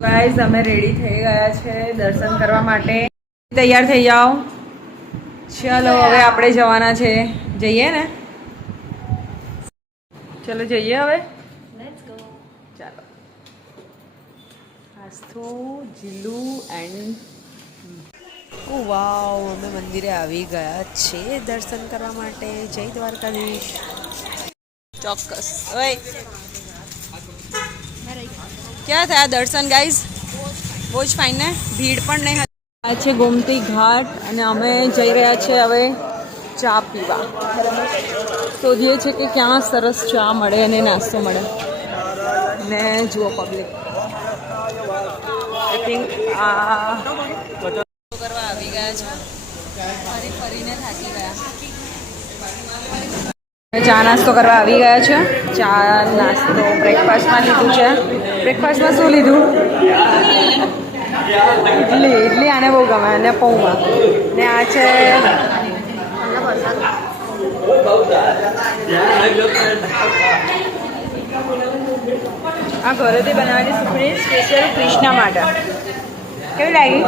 Guys અમે ready થઈ ગયા છે દર્શન કરવા માટે. તૈયાર થઈ જાઓ. ચલો હવે આપણે જવાના છે. જઈએ ને? ચલો જઈએ હવે. ચાલો. આજ તો જીલુ એન્ડ ઓ વાવ, અમે મંદિરે આવી ગયા છે દર્શન કરવા માટે. જય દ્વારકાધીશ. ચોક્કસ. ઓય क्या था दर्शन गाइज? બહુ જ ફાઇન ને, ભીડ પણ નહીં હતી. આ છે ગોમતી ઘાટ અને અમે જઈ રહ્યા છીએ હવે ચા પીવા. શોધીએ છીએ કે ક્યાં સરસ ચા મળે અને નાસ્તો મળે. ને જુઓ પબ્લિક, આઈ થિંક આ કરવા આવી ગયા છે. ફરી ફરીને થાકી ગયા. ચા નાસ્તો કરવા આવી ગયા છે. ચા નાસ્તો બ્રેકફાસ્ટમાં લીધું છે. બ્રેકફાસ્ટમાં શું લીધું? ઇડલી આને બહુ ગમે, અને પૌવા. ને આ છે આ ઘરેથી બનાવેલી સુખડી સ્પેશિયલ કૃષ્ણા માટે. કેવી લાગી?